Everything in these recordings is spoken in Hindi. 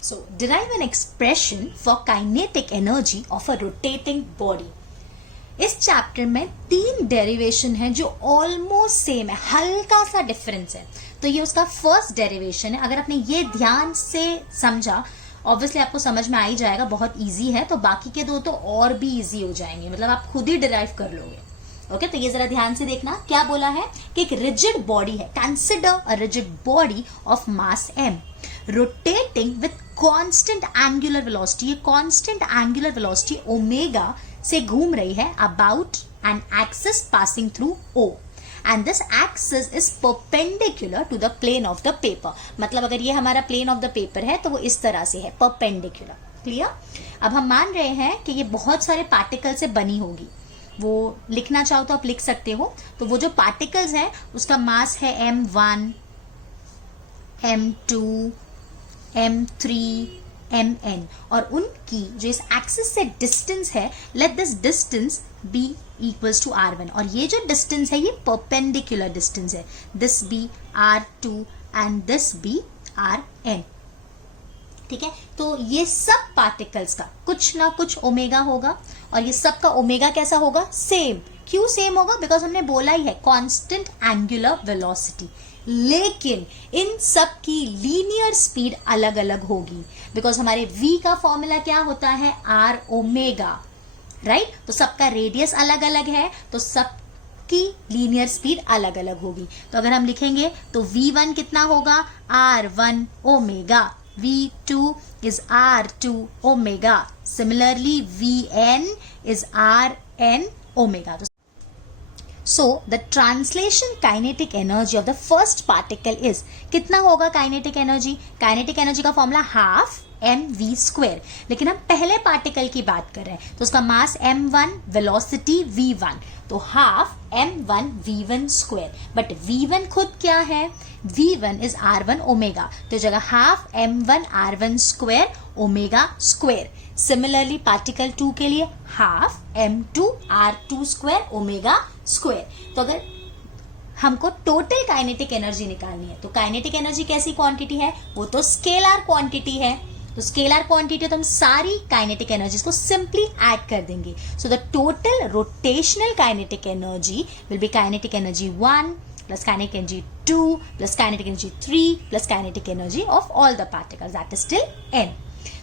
So, derive an expression for kinetic energy of a rotating body. इस चैप्टर में 3 डेरिवेशन है जो ऑलमोस्ट सेम है, हल्का सा डिफरेंस है. तो ये उसका फर्स्ट डेरिवेशन है. अगर आपने ये ध्यान से समझा, ऑब्वियसली आपको समझ में आ ही जाएगा, बहुत इजी है. तो बाकी के 2 तो और भी इजी हो जाएंगे, मतलब आप खुद ही डिराइव कर लोगे. ओके, तो ये जरा ध्यान से देखना. क्या बोला है कि एक रिजिड बॉडी है. Consider a rigid body of mass m rotating with constant angular velocity. ये कांस्टेंट एंगुलर वेलोसिटी ओमेगा से घूम रही है about an axis passing through O, and this axis is perpendicular to the plane of the paper. मतलब अगर ये हमारा प्लेन ऑफ द पेपर है तो वो इस तरह से है, परपेंडिकुलर. क्लियर? अब हम मान रहे हैं कि ये बहुत सारे पार्टिकल से बनी होगी. वो लिखना चाहो तो आप लिख सकते हो. तो वो जो पार्टिकल्स है उसका मास है m1, m2, m3, mn, और उनकी जो इस एक्सिस से डिस्टेंस है, let this distance be equals to r1, और ये जो डिस्टेंस है ये परपेंडिकुलर डिस्टेंस है. This be r2 and this be rn. ठीक है, तो ये सब पार्टिकल्स का कुछ ना कुछ ओमेगा होगा, और ये सब का ओमेगा कैसा होगा? सेम. क्यों सेम होगा? बिकॉज हमने बोला ही है कांस्टेंट एंगुलर वेलोसिटी. लेकिन इन सब की लीनियर स्पीड अलग अलग होगी, बिकॉज हमारे v का फॉर्मूला क्या होता है? r omega, right? तो सबका रेडियस अलग अलग है, तो सबकी लीनियर स्पीड अलग अलग होगी. तो अगर हम लिखेंगे तो v1 कितना होगा? r1 omega. v2 is r2 omega. Similarly, vn is rn omega. So, the translation kinetic energy of the first particle is, कितना होगा kinetic energy? Kinetic energy का फॉर्मूला हाफ mv स्क्वायर. लेकिन हम पहले पार्टिकल की बात कर रहे हैं, तो उसका मास m1, वेलोसिटी v1, तो half m1 v1 square. But v1 खुद क्या है? v1 इज r1 ओमेगा, तो जगह half m1 r1 square omega square. Similarly particle 2 के लिए half m2 r2 square omega square. तो अगर हमको टोटल काइनेटिक एनर्जी निकालनी है, तो काइनेटिक एनर्जी कैसी क्वांटिटी है? वो तो स्केलर क्वांटिटी है. तो स्केलर क्वांटिटी तो हम सारी काइनेटिक एनर्जीज को सिंपली ऐड कर देंगे. So the total rotational kinetic energy will be kinetic energy 1 plus kinetic energy 2 plus kinetic energy 3 plus kinetic energy of all the particles, that is still n.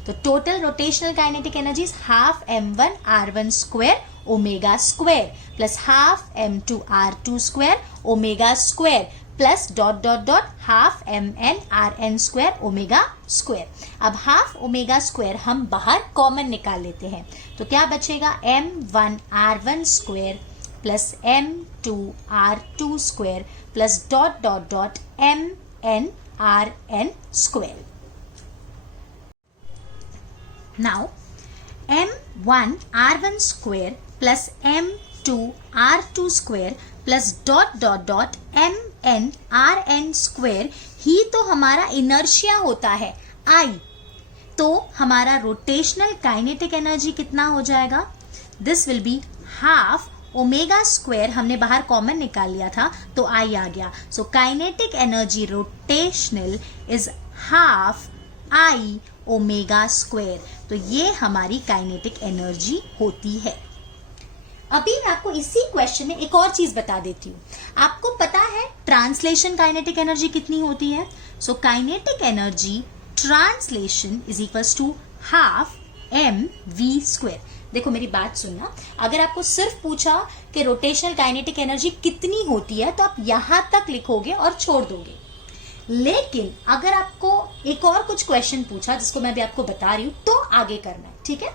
So total rotational kinetic energy is half m1 r1 square omega square plus half m2 r2 square omega square plus dot dot dot half mn rn square omega square. अब half omega square हम बाहर कॉमन निकाल लेते हैं, तो क्या बचेगा? m1 r1 square plus m2 r2 square plus dot dot dot mn rn square. Now m1 r1 square plus m2 r2 square plus dot dot dot mn rn square ही तो हमारा इनर्शिया होता है I. तो हमारा रोटेशनल काइनेटिक एनर्जी कितना हो जाएगा? This will be half omega square, हमने बाहर कॉमन निकाल लिया था तो आई आ गया. सो kinetic energy rotational is half I omega square. तो ये हमारी काइनेटिक एनर्जी होती है. अभी मैं आपको इसी क्वेश्चन में एक और चीज बता देती हूँ. आपको पता है ट्रांसलेशन काइनेटिक एनर्जी कितनी होती है? So kinetic energy translation is equals to half m v square. देखो मेरी बात सुनना, अगर आपको सिर्फ पूछा कि रोटेशनल काइनेटिक एनर्जी कितनी होती है तो आप यहां तक लिखोगे और छोड़ दोगे. लेकिन अगर आपको एक और कुछ क्वेश्चन पूछा जिसको मैं भी आपको बता रही हूं तो आगे करना है. ठीक है,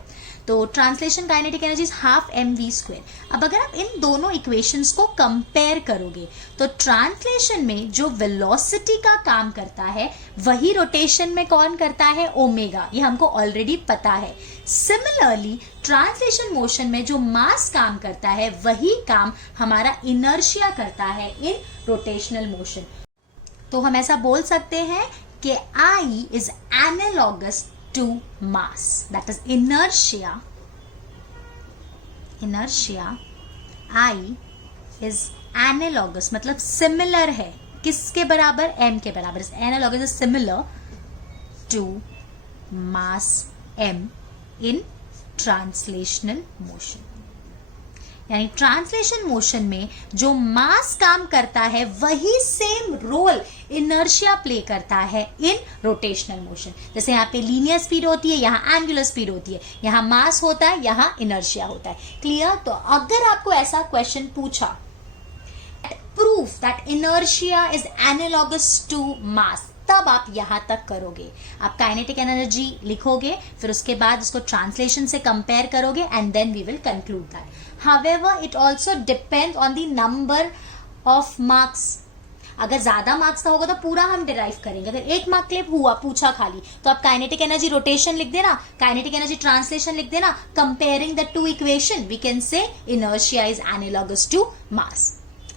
तो translation kinetic energy is half m v square. अब अगर आप इन दोनों इक्वेशंस को कंपेयर करोगे तो ट्रांसलेशन में जो वेलोसिटी का काम करता है वही रोटेशन में कौन करता है? ओमेगा. ये हमको ऑलरेडी पता है. सिमिलरली ट्रांसलेशन मोशन में जो मास काम करता है वही काम हमारा इनर्शिया करता है इन रोटेशनल मोशन. तो हम ऐसा बोल सकते हैं कि I is analogous to mass, that is inertia. I is analogous मतलब similar है. किसके बराबर? m के बराबर. Analogous is similar to mass m in translational motion। यानी ट्रांसलेशन मोशन में जो मास काम करता है वही सेम रोल इनर्शिया प्ले करता है इन रोटेशनल मोशन। जैसे यहाँ पे लीनियर स्पीड होती है, यहाँ एंगुलर स्पीड होती है, यहाँ मास होता है, यहाँ इनर्शिया होता है। क्लियर? तो अगर आपको ऐसा क्वेश्चन पूछा, proof that inertia is analogous to mass, तब आप यहां तक करोगे। आप काइनेटिक एनर्जी लिखोगे, फिर उसके बाद उसको ट्रांसलेशन से कंपेयर करोगे and then we will conclude that. However, it also depends on the number of marks। अगर ज्यादा मार्क्स का होगा तो पूरा हम डिराइव करेंगे। अगर 1 मार्क के लिए हुआ पूछा खाली, तो आप काइनेटिक एनर्जी रोटेशन लिख देना, काइनेटिक एनर्जी ट्रांसलेशन लिख देना, comparing the two equation we can say inertia is analogous to mass.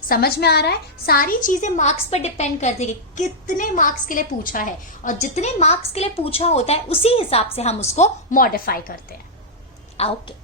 समझ में आ रहा है? सारी चीजें मार्क्स पर डिपेंड करती है, कितने मार्क्स के लिए पूछा है, और जितने मार्क्स के लिए पूछा होता है उसी हिसाब से हम उसको मॉडिफाई करते हैं। ओके।